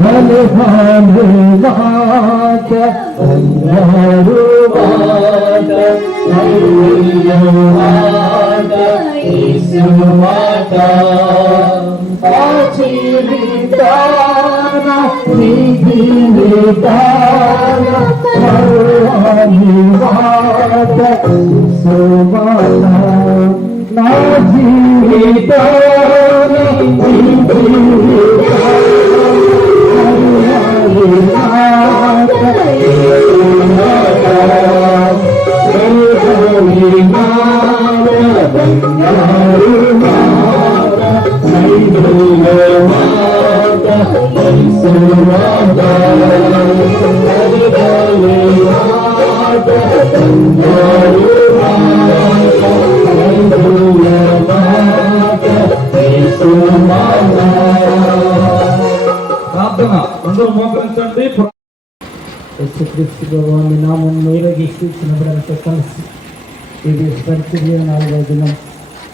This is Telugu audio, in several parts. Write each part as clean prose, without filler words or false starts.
బలభానువాత బంగారువాత నైవేద్యమాట యేసుమాట ఆచరితాన నిధితాన భవానివాత యేసుమాట నా జీవితాన యేసుక్రీస్తు భగవాని నామం మేరగిస్తూ చిన్నబిడ్డలతో కలిసి ఇది పరిచర్య 4వ దినం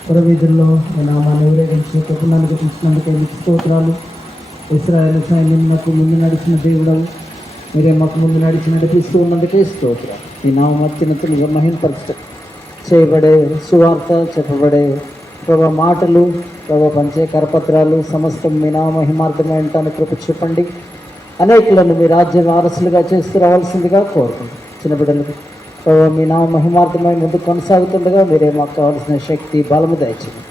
పురవీధుల్లో మీ నామాన్ని ఊరేగించి కుటుంబానికి ఇచ్చినందుకు మీకు స్తోత్రాలు. ఇశ్రాయేలు సైన్యమునకు ముందు నడిచిన దేవుడవు మీరే మాకు ముందు నడిపిస్తూ ఉన్నందుకే స్తోత్రం. ఈ నామం అత్యున్నతులుగా మహిమపరచ చేయబడే సువార్త చెప్పబడే ప్రభు మాటలు ప్రభు పంచే కరపత్రాలు సమస్తం మీ నామ మహిమార్థమై ఉండటానికి కృప చూపండి. అనేకులను మీ రాజ్య వారసులుగా చేస్తూ రావాల్సిందిగా కోరుకుంటాం. చిన్న బిడ్డలకు ప్రభు మీ నామ మహిమార్థమై ముందుకు కొనసాగుతుండగా మీరే మాకు కావాల్సిన శక్తి బలము దయచేయండి.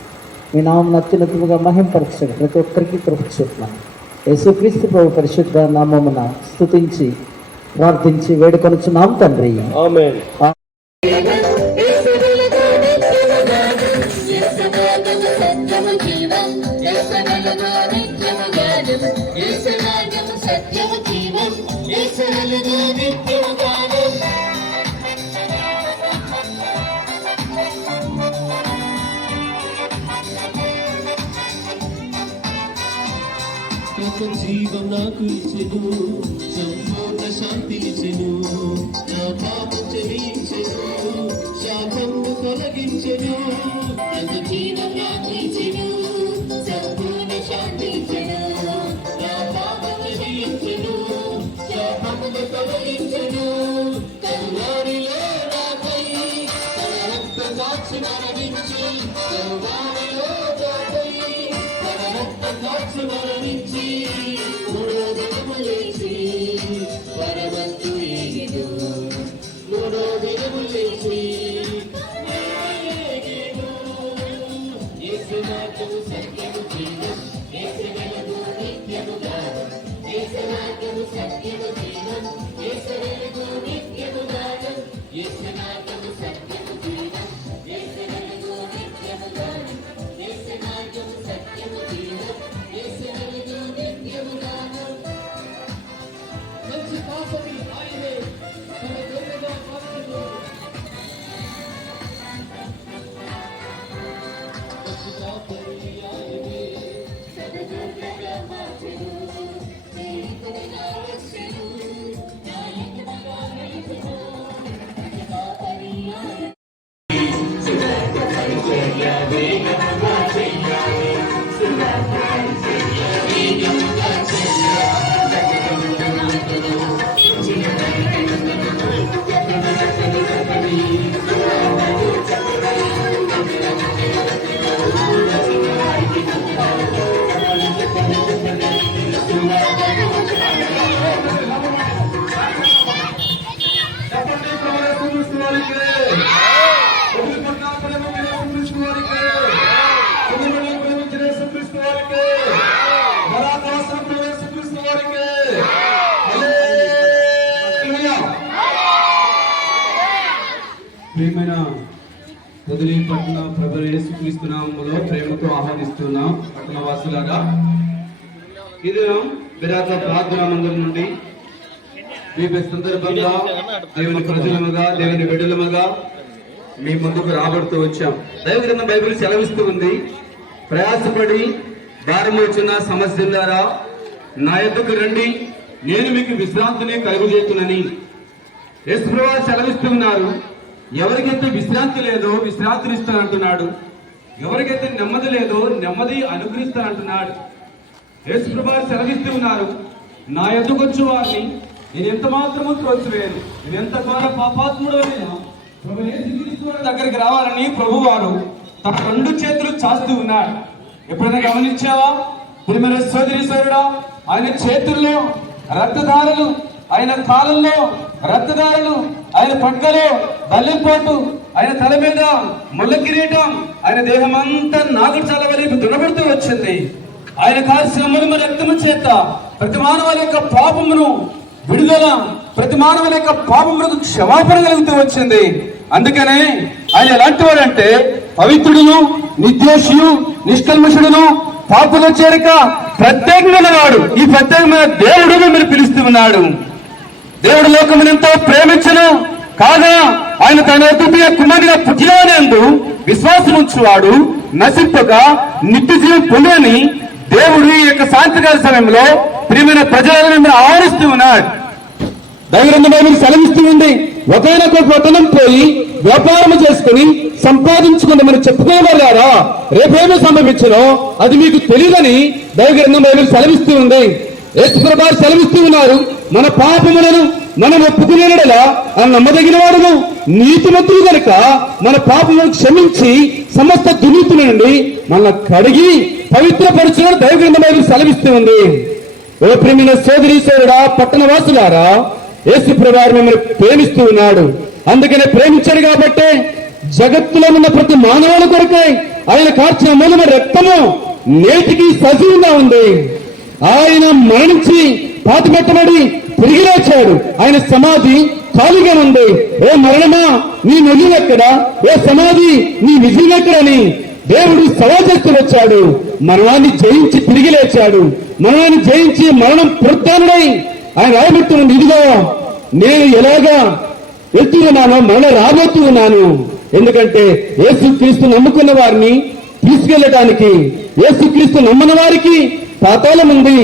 మీ నామం అత్యున్నతముగా మహిమపరచండి. ప్రతి ఒక్కరికి కృప చూపున్నాను. యేసుక్రీస్తు ప్రభు పరిశుద్ధ నామమున స్తుతించి ప్రార్థించి వేడుకొనుచున్నాం తండ్రి. ఆమేన్. జీవం నాకు ఇచ్చెను, సంపూర్ణ శాంతి ఇచ్చెను, నా పాపం క్షమించెను, శాపమును తొలగించెను. జీవం నాకు ఇచ్చెను, సంపూర్ణ శాంతి ఇచ్చెను, నా పాపం క్షమించెను, శాపమును తొలగించెను. కరుణానిలో నాకై తన రక్త సాక్షి మరణించి, కరుణానిలో నాకై తన రక్త సాక్షి మరణించి ప్రియమైన పొదిలి పట్టణ ప్రభువు యేసుక్రీస్తు నామములో ప్రేమతో ఆహ్వానిస్తున్నాం. పట్టణ వాసులాగా ఇది విరాట ప్రార్థనా మందిరం నుండి వివిధ సందర్భంగా దేవుని ప్రజలముగా దేవుని బిడ్డలముగా మీ ముందుకు రాబడుతూ వచ్చాం. దైవగ్రంథం బైబిల్ సెలవిస్తూ ఉంది, ప్రయాసపడి భారం వచ్చిన సమస్యలారా నా యొద్దకు రండి, నేను మీకు విశ్రాంతిని కలుగజేతునని యేసుప్రభువు సెలవిస్తున్నారు. ఎవరికైతే విశ్రాంతి లేదో విశ్రాంతిని ఇస్తానంటున్నాడు, ఎవరికైతే నెమ్మది లేదో నెమ్మది అనుగ్రహిస్తానంటున్నాడు. యేసుప్రభువు సెలవిస్తూ ఉన్నారు, నా ఎదుకొచ్చు వారిని నేను ఎంత మాత్రము త్రోసివేయను. నేను ఎంత ఘోర పాపాత్ముడో నేను ప్రభు యేసుక్రీస్తు వారి దగ్గరికి రావాలని ప్రభు వారు తన 2 చేతులు చాస్తూ ఉన్నాడు. ఎప్పుడైనా గమనించావా? ప్రియమైన సోదరి సోదరుడా, ఆయన చేతుల్లో రక్తధారలు, ఆయన కాలంలో రక్తధారలు, ఆయన పక్కలో బల్లెపాటు, ఆయన తల మీద ముళ్ళ కిరీటం, ఆయన దేహం అంతా నాగుచాల వైపు దునబడుతూ వచ్చింది. ఆయన కాల్సిన ములుమ రక్తము చేత ప్రతి మానవుల యొక్క పాపమును విడుదల, ప్రతి మానవుల యొక్క పాపములకు క్షమాపణ కలుగుతూ వచ్చింది. అందుకనే ఆయన ఎలాంటి వాడంటే పవిత్రుడును, నిర్దోషియు, నిష్కల్మషుడును, పాపుల చేరిక ప్రత్యేకమైన వాడు. ఈ ప్రత్యేకమైన దేవుడు మిమ్మల్ని పిలుస్తూ ఉన్నాడు. దేవుడు లోకమును ఎంతో ప్రేమించను కాగా ఆయన తన యొక్క కుమారుడిగా పుట్టినందు విశ్వాసం ఉంచువాడు నశింపగా నిత్య జీవం పొందని దేవుడు ఈ యొక్క సాయంత్రకాల సమయంలో ప్రియమైన ప్రజలను ఆహ్వానిస్తూ ఉన్నాడు. దైవగ్రంథం సెలవిస్తూ ఉంది, ఒకనొక పట్టణం పోయి వ్యాపారం చేసుకుని సంపాదించుకుందామని చెప్పుకోగలరా రేపేమో సంభవించనో అది మీకు తెలియదని దైవగ్రంథం సెలవిస్తూ ఉంది. యేసుప్రభువు సెలవిస్తూ ఉన్నారు, మన పాపములను మనం ఒప్పుకునేలా నమ్మదగిన వాడును, నీతిమంతులు కనుక మన పాపములను క్షమించి సమస్త దుర్నీతుల నుండి మన కడిగి పవిత్రపరచును దైవగ్రంథం సెలవిస్తూ ఉంది. ఓ ప్రియమైన సోదరీ సోదరుడా, పట్టణ వాసులారా, యేసుప్రభువు మిమ్మల్ని ప్రేమిస్తూ ఉన్నాడు. అందుకనే ప్రేమించాడు కాబట్టి జగత్తులో ఉన్న ప్రతి మానవుల కొరకై ఆయన కార్చిన మూలమ రక్తము నేటికి సజీవంగా ఉంది. ఆయన మరణించి పాతిపెట్టబడి తిరిగి లేచాడు. ఆయన సమాధి ఖాళీగా ఉంది. ఏ మరణమా నీ నిలువెక్కడ, ఏ సమాధి నీ విజయమెక్కడని దేవుడు సవాల్ చేస్తూ వచ్చాడు. మరణాన్ని జయించి తిరిగి లేచాడు. మరణాన్ని జయించి మరణం పునరుత్థానుడై ఆయన రాబోతున్నాడు. ఇదిగో నేను ఎలాగా వెళ్తున్నానో మరణ రాబోతూ ఉన్నాను. ఎందుకంటే యేసుక్రీస్తు నమ్ముకున్న వారిని తీసుకెళ్లడానికి, యేసుక్రీస్తు నమ్మని వారికి పాతాళం ఉంది,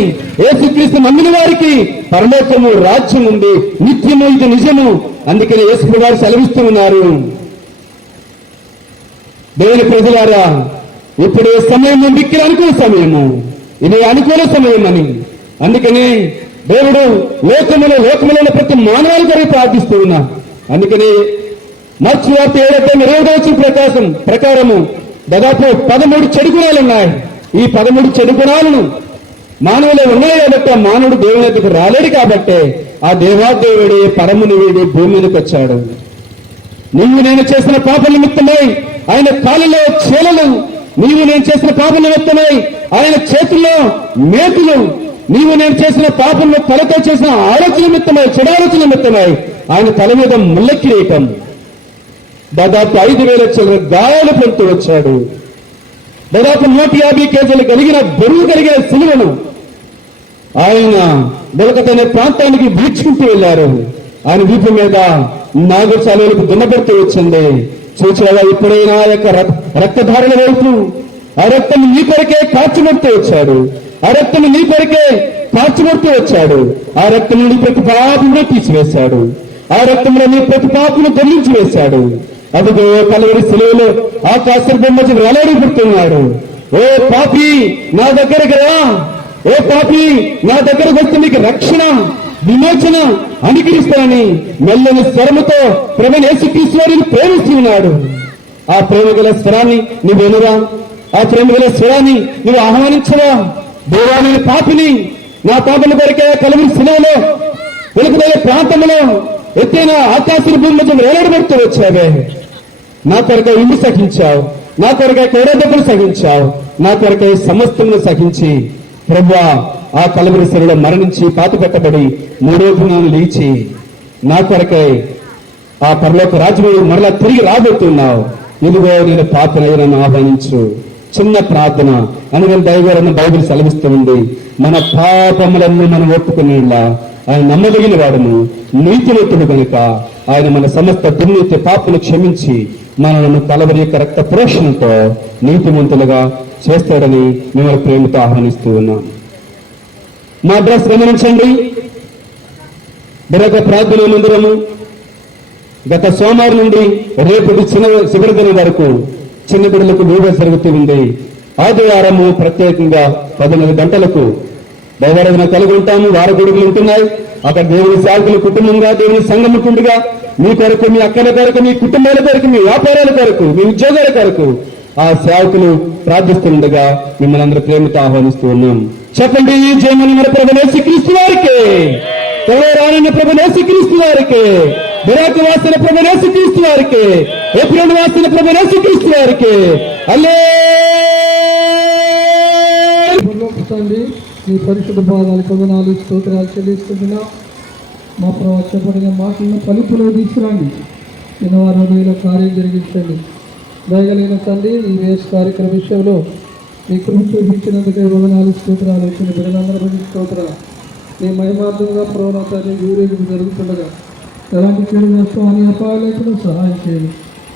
యేసుక్రీస్తు నమ్మిన వారికి పరలోకము రాజ్యం ఉంది, నిత్యము, ఇది నిజము. అందుకని యేసు గారు సెలవిస్తూ ఉన్నారు. దేవుని ప్రజలారా, ఇప్పుడు సమయం మిక్కిలి అనుకూల సమయము, ఇది అనుకూల సమయం అని. అందుకని దేవుడు లోకములో ప్రతి మానవాళి కొరకు ప్రార్థిస్తూ ఉన్నా. అందుకని మార్చి వార్త 7:20 ప్రకారము దాదాపు 13 చెడు గుణాలు ఉన్నాయి. ఈ 13 చెడు గుణాలను మానవులే ఉన్నాయి కాబట్టి ఆ మానవుడు దేవుని దగ్గరకు రాలేడు కాబట్టి ఆ దేవాదేవుడే పరముని వీడి భూమి మీదకి వచ్చాడు. నీవు నేను చేసిన పాప నిమిత్తమై ఆయన కాళ్ళలో చేలలు, నీవు నేను చేసిన పాప నిమిత్తమై ఆయన చేతుల్లో మేకులు, నీవు నేను చేసిన పాపంలో తలతో చేసిన ఆలోచన నిమిత్తమై, చెడాలోచన నిమిత్తమై ఆయన తల మీద ముళ్ళ కిరీటం, దాదాపు 5,000 చిల్లర గాయాలు పొందుతూ వచ్చాడు. దాదాపు 150 కేజీలు కలిగిన బరువు కలిగిన సిలువను ఆయన దొరకతనే ప్రాంతానికి వీడ్చుకుంటూ వెళ్లారు. ఆయన వీపు మీద నాగచాలకు దున్నబెడుతూ వచ్చింది. చూచావా ఎప్పుడైనా యొక్క రక్తధారణ వైపు ఆ రక్తం నీ కొరకే కార్చబడుతూ వచ్చాడు. ఆ రక్తం నీ కొరకే కార్చబడుతూ వచ్చాడు. ఆ రక్తం నీ ప్రతి పాపమును తీసివేశాడు. ఆ రక్తంలో నీ ప్రతి పాపను దొల్లించి వేశాడు. అదిగో కలవరి శిలువలో ఆకాశ బొమ్మకి వేలాడిపడుతున్నాడు. ఓ పాపి నా దగ్గరకు రా, ఓ పాపి నా దగ్గరకు వస్తే నీకు రక్షణ, విమోచన అనుగ్రహిస్తానని మెల్లని స్వరముతో ప్రభువైన యేసుక్రీస్తు వారిని ప్రేమిస్తున్నాడు. ఆ ప్రేమ గల స్వరాన్ని నువ్వు వినరా? ఆ ప్రేమ గల స్వరాన్ని నువ్వు ఆహ్వానించవా? దేవా, నేను పాపిని, నా పాపల కొరకే కలవరి శిలువలో వెలుగుదల ప్రాంతంలో ఎత్తైన ఆకాశ భూమితో వేలాడబడుతూ వచ్చావే. నా కొరకై ఇంటి సహించావు, నా కొరకై కోడదెబ్బలు సహించావు, నా కొరకై సమస్తమును సహించి ప్రభువా ఆ కలవరి శిలువలో మరణించి పాతిపెట్టబడి 3వ దినాన లేచి నా కొరకై ఆ పరలోక రాజ్యంలో మరలా తిరిగి రాబోతున్నావు. ఇదిగో నేను పాపనైనా ఆహ్వానించు. చిన్న ప్రార్థన అనుగని దైవగారన్న బైబిల్ సెలవిస్తూ ఉంది. మన పాపములన్నీ మనం ఒప్పుకునేలా ఆయన నమ్మదగిన వాడును, నీతిమంతుడు కనుక ఆయన మన సమస్త దుర్నీతి పాపను క్షమించి మనలను కలవరి యొక్క రక్త ప్రోషణతో నీతిమంతులుగా చేస్తాడని మిమ్మల్ని ప్రేమతో ఆహ్వానిస్తూ ఉన్నాం. మా అడ్రస్ గమనించండి. మరొక ప్రార్థన మందిరము గత సోమవారం నుండి రేపటి చివరి దినం వరకు చిన్న బిడ్డలకు విడుదల జరుగుతూ ఉంది. ఆదివారము ప్రత్యేకంగా 14 గంటలకు దైవారాధన కలిగి ఉంటాము. వార గొడుగులు ఉంటున్నాయి. అక్కడ దేవుని సేవకులు కుటుంబంగా, దేవుని సంఘం ఉంటుండగా మీ కొరకు, మీ అక్కల కొరకు, మీ కుటుంబాల కొరకు, మీ వ్యాపారాల కొరకు, మీ ఉద్యోగాల కొరకు ఆ సేవకులు ప్రార్థిస్తుండగా మిమ్మల్ని అందరూ ప్రేమతో ఆహ్వానిస్తూ ఉన్నాం. చెప్పండి, జయమని ప్రభు యేసుక్రీస్తు వారికి, రానున్న ప్రభు యేసుక్రీస్తు వారికి, బిరాకు వాసిన ప్రభు యేసుక్రీస్తు వారికి, ఎప్పుడు వాసిన ప్రభు యేసుక్రీస్తు వారికి తండ్రి, మీ పరిశుద్ధ పాదాలు వందనాలు స్తోత్రాలు చెల్లిస్తున్నా. మా ప్రభావ చెప్పబడిన మాటలను పలుపులో తీసుకురండి. చిన్నవారి హృదయంలో కార్యం జరిగించండి. దయగలిగిన తండ్రి, ఈ వేస్ కార్యక్రమ విషయంలో మీ కృప చూపించినందుకే వందనాలు స్తోత్రాలు. వచ్చిన బిడ్డలందరూ స్తోత్రాలు. మీ మహిమార్థంగా ప్రవణతని ఊరేగింపు జరుగుతుండగా ఎలాంటి చెడు నష్టాన్ని అపాయాలను సహాయం చేయండి.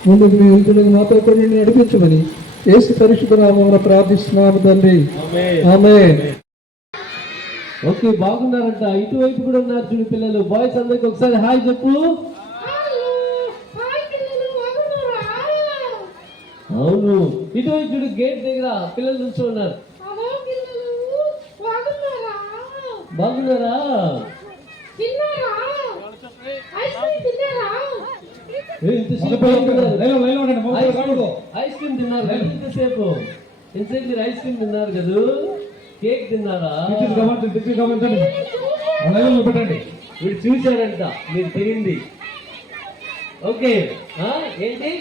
ముందుకు మీ వెళ్తుండగా మాతో కొన్ని నడిపించమని యేసు పరిశుద్ధ నామమున ప్రార్థిస్తున్నాము తండ్రి, ఆమేన్. ఓకే, బాగున్నారంట. ఇటువైపు కూడా ఉన్నారు చూడు పిల్లలు. బాయ్స్ అందరికి ఒకసారి హాయ్ చెప్పు. అవును, ఇటువైపు చూడు, గేట్ దగ్గర పిల్లలు నుంచి ఉన్నారు. బాగున్నారా? ఐస్ క్రీమ్ తిన్నారు ఎంతసేపు? ఎంతసేపు మీరు ఐస్ క్రీమ్ తిన్నారు కదా? కేక్ తిన్నారా? వీడు చూశారంట, మీరు తిరిగింది. ఓకే, ఏంటి?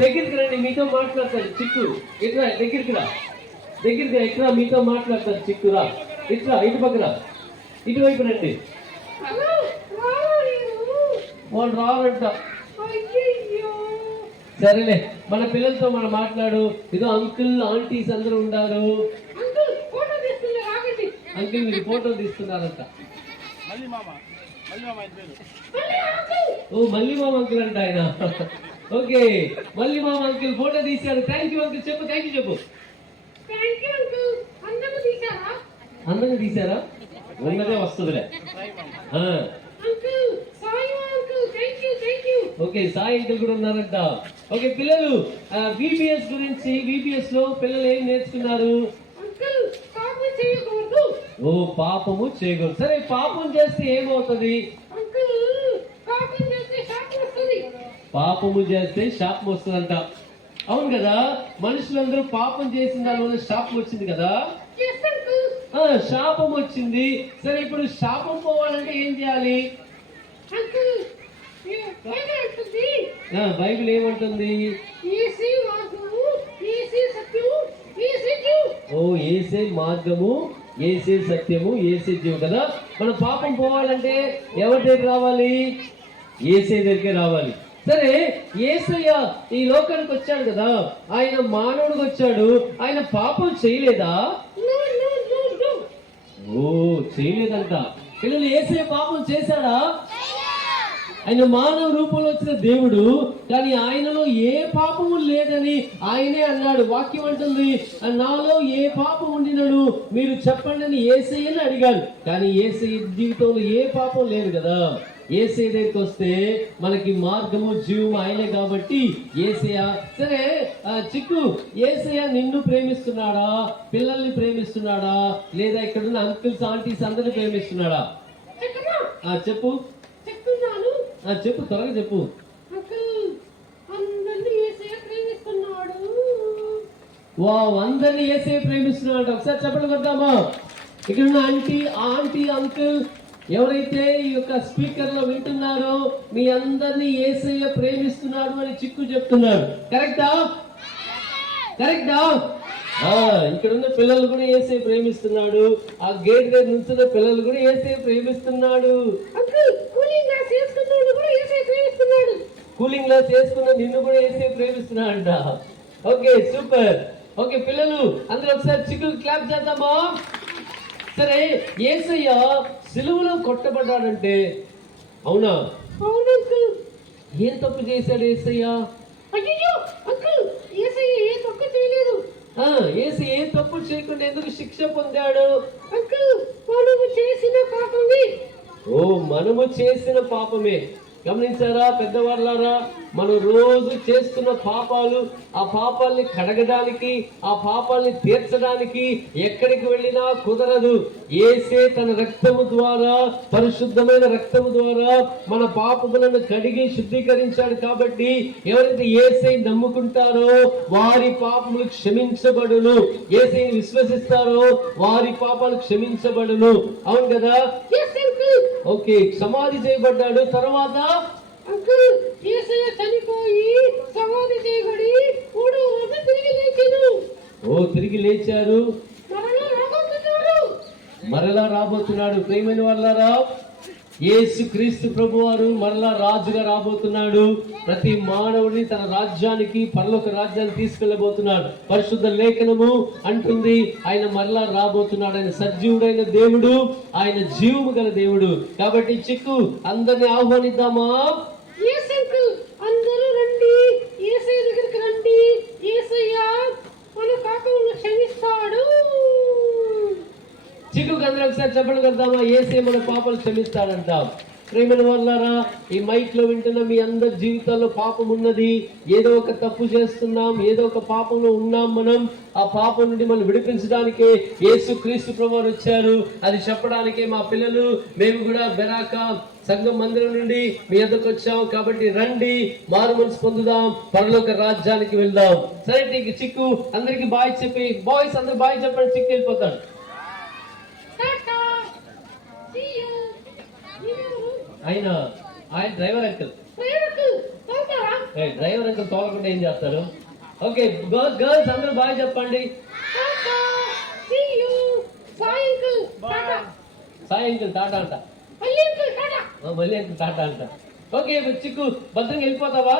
దగ్గరికి రండి, మీతో మాట్లాడతారు. చిక్కు ఇట్లా దగ్గరికి రా, దగ్గరికి ఇట్లా మీతో మాట్లాడతారు. చిక్కురా, ఇట్లా ఇటు పక్కన, ఇటువైపు రండి. వాళ్ళు రారంట. సరేలే, మన పిల్లలతో మనం మాట్లాడు. ఇదో అంకుల్ ఆంటీస్ అందరూ ఉన్నారు. అంకుల్ మీరు ఫోటో తీస్తున్నారంట. ఓ మళ్ళీ మామ అంకుల్ అంట ఆయన. ఓకే, మళ్ళీ మామ అంకుల్ ఫోటో తీశారు. థ్యాంక్ యూ అంకుల్ చెప్పు. థ్యాంక్ యూ చెప్పు. అందంగా తీశారా? ఉన్నదే వస్తుందిలే. ఓకే, సాయి అంకుల్ కూడా ఉన్నారంట. ఓకే పిల్లలు, VBS గురించి, VBS లో పిల్లలు ఏం నేర్చుకున్నారు? ఓ పాపము చేయకూడదు. సరే, పాపం చేస్తే ఏమవుతుంది? పాపము చేస్తే శాపం వస్తుందంట. అవును కదా, మనుషులందరూ పాపం చేసిన దానివల్ల శాపం వచ్చింది కదా. శాపం వచ్చింది. సరే, ఇప్పుడు శాపం పోవాలంటే ఏం చేయాలి? బైబిల్ ఏమంటుంది? ఓ ఏసే మార్గము, ఏసే సత్యము, ఏసే జీవం కదా. మనం పాపం పోవాలంటే ఎవరి దగ్గర రావాలి? ఏసే దగ్గరికి రావాలి. సరే, యేసయ్య ఈ లోకానికి వచ్చాడు కదా, ఆయన మానవుడికి వచ్చాడు. ఆయన పాపం చేయలేదా? ఓ చేయలేదంట. పిల్లలు, యేసయ్య పాపం చేశాడా? ఆయన మానవ రూపంలో వచ్చిన దేవుడు, కానీ ఆయనలో ఏ పాపము లేదని ఆయనే అన్నాడు. వాక్యం అంటుంది, నాలో ఏ పాపం ఉండినడు మీరు చెప్పండి అని యేసయ్యని అడిగాడు. కానీ యేసయ్య జీవితంలో ఏ పాపం లేదు కదా. యేసయ్య దగ్గరికి వస్తే మనకి మార్గము, జీవము ఆయనే కాబట్టి యేసయ్య. సరే చిక్కు, యేసయ్య నిన్ను ప్రేమిస్తున్నాడా? పిల్లల్ని ప్రేమిస్తున్నాడా? లేదా ఇక్కడున్న అంకుల్స్ ఆంటీస్ అందరిని ప్రేమిస్తున్నాడా? చెప్పు చెప్పు, త్వరగా చెప్పు. వావ్, అందరినీ యేసయ్య ప్రేమిస్తున్నాడు. ఒకసారి చెప్పండి కొద్దామా? ఇక్కడ ఉన్న ఆంటీ అంకుల్ ఎవరైతే ఈ యొక్క స్పీకర్ లో వింటున్నారో మీ అందరినీ యేసయ్య ప్రేమిస్తున్నాడు అని చిక్కు చెప్తున్నాడు. కరెక్టా? కరెక్టా? ఇక్కడ ఉన్న పిల్లలు కూడా యేసయ్య ప్రేమిస్తున్నాడు. ఆ గేట్ దగ్గర నుంచున్న పిల్లలు కూడా యేసయ్య ప్రేమిస్తున్నాడు. కూలింగ్ గ్లాస్ చేసుకున్న నిన్ను కూడా యేసయ్య ప్రేమిస్తున్నాడంట. Okay, super. ఓకే పిల్లలు, అందరూ ఒకసారి చిక్కు క్లాప్ చేద్దామా? సరే, యేసయ్య సిలువలో కొట్టబడ్డాడంటే అవునా? ఏం తప్పు చేశాడు యేసయ్య? యేసయ్య ఏ తప్పు చేయకుండా ఎందుకు శిక్ష పొందాడు? మనము చేసిన పాపమే. ఓ, మనము చేసిన పాపమే. గమనించారా పెద్దవాళ్ళారా? మనం రోజు చేస్తున్న పాపాలు, ఆ పాపాలని కడగడానికి, ఆ పాపాలని తీర్చడానికి ఎక్కడికి వెళ్ళినా కుదరదు. యేసే తన రక్తము ద్వారా, పరిశుద్ధమైన రక్తము ద్వారా మన పాపములను కడిగి శుద్ధీకరించాడు. కాబట్టి ఎవరైతే యేసై నమ్ముకుంటారో వారి పాపములు క్షమించబడును, యేసైని విశ్వసిస్తారో వారి పాపాలు క్షమించబడును. అవును కదా? ఓకే, సమాధి చేయబడ్డాడు. తర్వాత అంకుల్ యేసయ్య చనిపోయి సమాధి చేయబడి 3వ రోజు తిరిగి లేచారు. తిరిగి లేచారు, మరలా రాబోతున్నాడు. మరలా రాబోతున్నాడు. ప్రియమైన వాళ్ళారా, యేసు క్రీస్తు ప్రభువారు మరలా రాజుగా రాబోతున్నాడు. ప్రతి మానవుడిని తన రాజ్యానికి, పరలోక రాజ్యాన్ని తీసుకెళ్లబోతున్నాడు. పరిశుద్ధ లేఖనము అంటుంది ఆయన మరలా రాబోతున్నాడు. ఆయన సజీవుడైన దేవుడు, ఆయన జీవము గల దేవుడు. కాబట్టి చిక్కు అందరిని ఆహ్వానిద్దామా? yes అంకుల్, అందరూ రండి, యేసయ్య దగ్గరికి రండి. యేసయ్య మన పాపములను క్షమిస్తాడు. చిక్కు అందరూ ఒకసారి చెప్పండి కద్దామా? యేసే మన పాపాలు క్షమిస్తాడంటాం. ప్రేమైన వాళ్ళారా, ఈ మైక్ లో వింటున్న మీ అందరి జీవితాల్లో పాపం ఉన్నది. ఏదో ఒక తప్పు చేస్తున్నాం, ఏదో ఒక పాపంలో ఉన్నాం. మనం ఆ పాపం నుండి మనం విడిపించడానికే యేసు క్రీస్తు ప్రభువారు వచ్చారు. అది చెప్పడానికే మా పిల్లలు, మేము కూడా బెరాక సంఘం మందిరం నుండి మీ ఎద్దకు వచ్చాం. కాబట్టి రండి, మారు మనసు పొందుదాం, పరలోక రాజ్యానికి వెళ్దాం. సరే చిక్కు అందరికి బాయ్ చెప్పి, బాయ్స్ అందరు బాయ్ చెప్పండి, చిక్కు వెళ్ళిపోతాడు. Tata, see you. ఆయన డ్రైవర్ అంకుల్. డ్రైవర్ అంకుల్ తోలకుండా ఏం చేస్తారు? ఓకే గర్ల్స్ అందరూ బాయ్ చెప్పండి. సాయి అంకుల్ టాటా అంట, మళ్ళీ అంకుల్ టాటా అంట. ఓకే చిక్కు భద్రంగా వెళ్ళిపోతావా?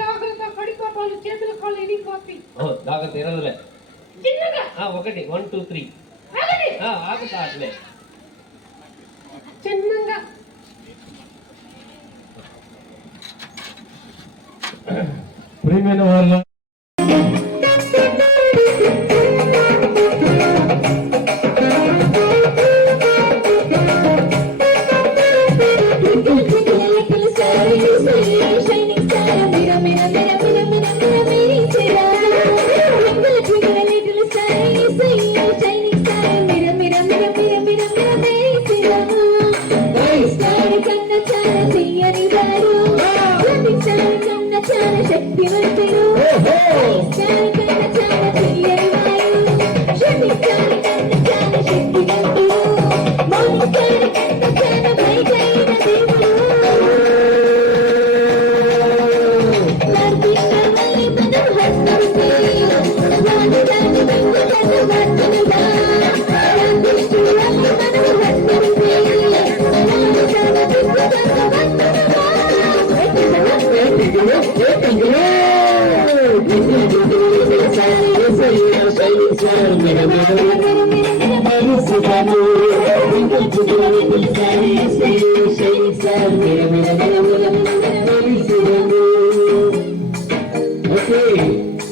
జాగ్రత్త, పడిపోతాను, చేతులు కాళ్ళు ఎడిపోతాయి. జాగ్రత్త, ఇరదులే. 1 1 2 3 ఆగుతా అట్లే చిన్నగా. ప్రియమైన వాళ్ళ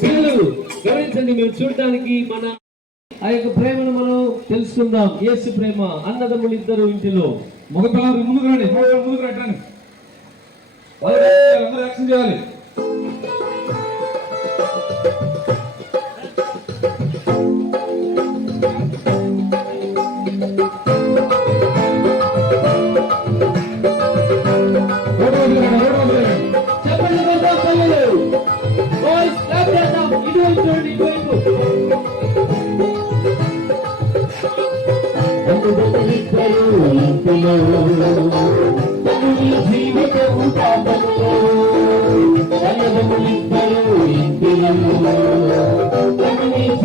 పిల్లలు గమనించండి, మేము చూడటానికి మన ఆ యొక్క ప్రేమను మనం తెలుసుకుందాం. యేసు ప్రేమ. అన్నదమ్ములు ఇద్దరు ఇంటిలో మగపిల్లలు ముందుకు రండి, ముందుకు రండి, అందరూ యాక్షన్ చేయాలి. చెప్పండి పిల్లలు, బాయ్స్ క్లాప్ చేద్దాం. ఇటువైపు చూడండి, ఇటువైపు.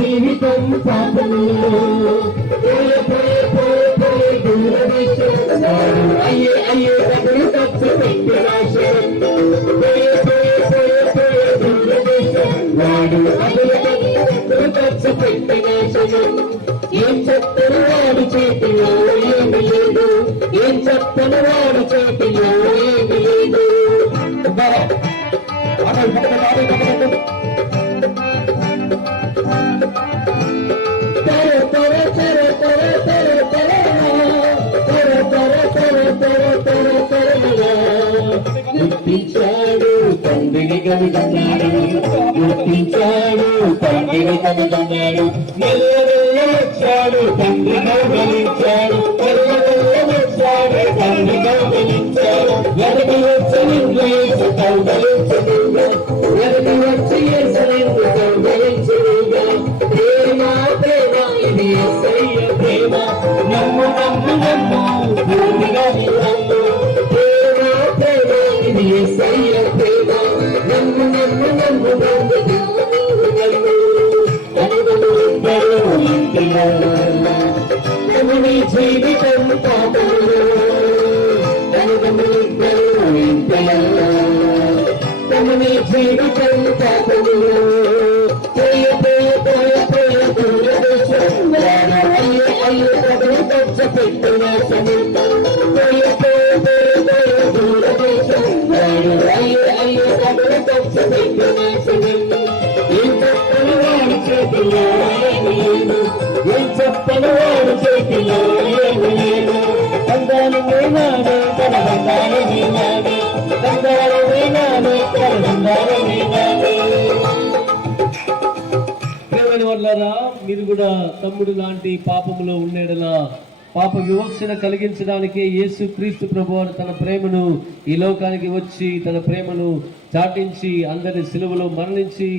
జీవితం పాపము అయ్యే అయ్యే ఖర్చు పెట్టి వాడు ఖర్చు పెట్టిన ఏం చెప్తాను వాడు చేతిలో ఏమి లేదు, ఏం చెప్తాను వాడు చేతిలో ఏమి లేదు. తండ్రిని కనుగొన్నాడు, మెల్లమెల్ల వచ్చాడు, తండ్రి గౌరవించాడు, మెల్లమెల్ల వచ్చాడు, తండ్రి గౌరవించాడు, వెనక్కి వచ్చి నిన్ను యేసు కౌగలించనుగా, వెనక్కి వచ్చి యేసు నిన్ను కౌగలించనుగా. ప్రేమ ప్రేమ ఇది యేసయ్య ప్రేమ, నమ్ము నమ్ము నమ్ము పూర్తిగా నీవు నమ్ము. ప్రేమ ప్రేమ ఇది యేసయ్య ప్రేమ, నమ్ము నమ్ము నమ్ము నమ్ము నమ్ము. అనుభవించరు ఇంటిలో నీ జీవితం పాపంలో, అనుభవించరు ఇంటిలో నీ జీవితం పాపంలో. ప్రియ ప్రియ ప్రియ ప్రియ దూరదేశం అయ్య అయ్య కథలు పెట్టిన సమీపం. ప్రియ ప్రియ ప్రియ ప్రియ దూరదేశం అయ్య అయ్య కథలు పెట్టిన సమీపం. ఏం చెప్పని వాడి చేతిలో ఏమి లేదు, ఏం చెప్పని వాడి చేతిలో ఏమి లేదు. బంగారు వేనాడు తన బంగారు వేనాడు, బంగారు వేనాడు తన బంగారు వేనాడు. ప్రియమైన వాళ్ళారా, మీరు కూడా తమ్ముడు లాంటి పాపములో ఉండేడలా పాప వివక్షణ కలిగించడానికే యేసు క్రీస్తు ప్రభువారు తన ప్రేమను ఈ లోకానికి వచ్చి తన ప్రేమను చాటించి అందరి సిలువలో మరణించి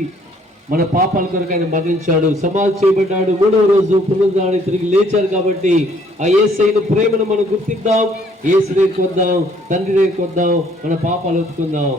మన పాపాల కొరకు ఆయన మరణించాడు, సమాధి చేయబడ్డాడు, 3వ రోజు పునరుద్ధారణ తిరిగి లేచారు. కాబట్టి ఆ యేసయ్య ప్రేమను మనం గుర్తిద్దాం, యేసు దగ్గరికి వద్దాం, తండ్రి దగ్గరికి వద్దాం, మన పాపాలు ఒప్పుకుందాం.